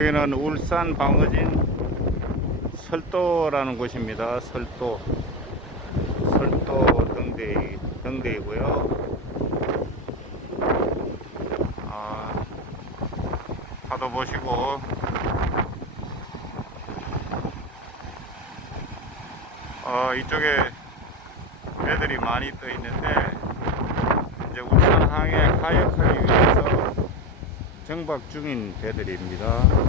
여기는 울산 방어진 설도라는 곳입니다. 설도 등대이고요. 파도 보시고 이쪽에 배들이 많이 떠 있는데 이제 울산항에 하역하기 위해서 정박 중인 배들입니다.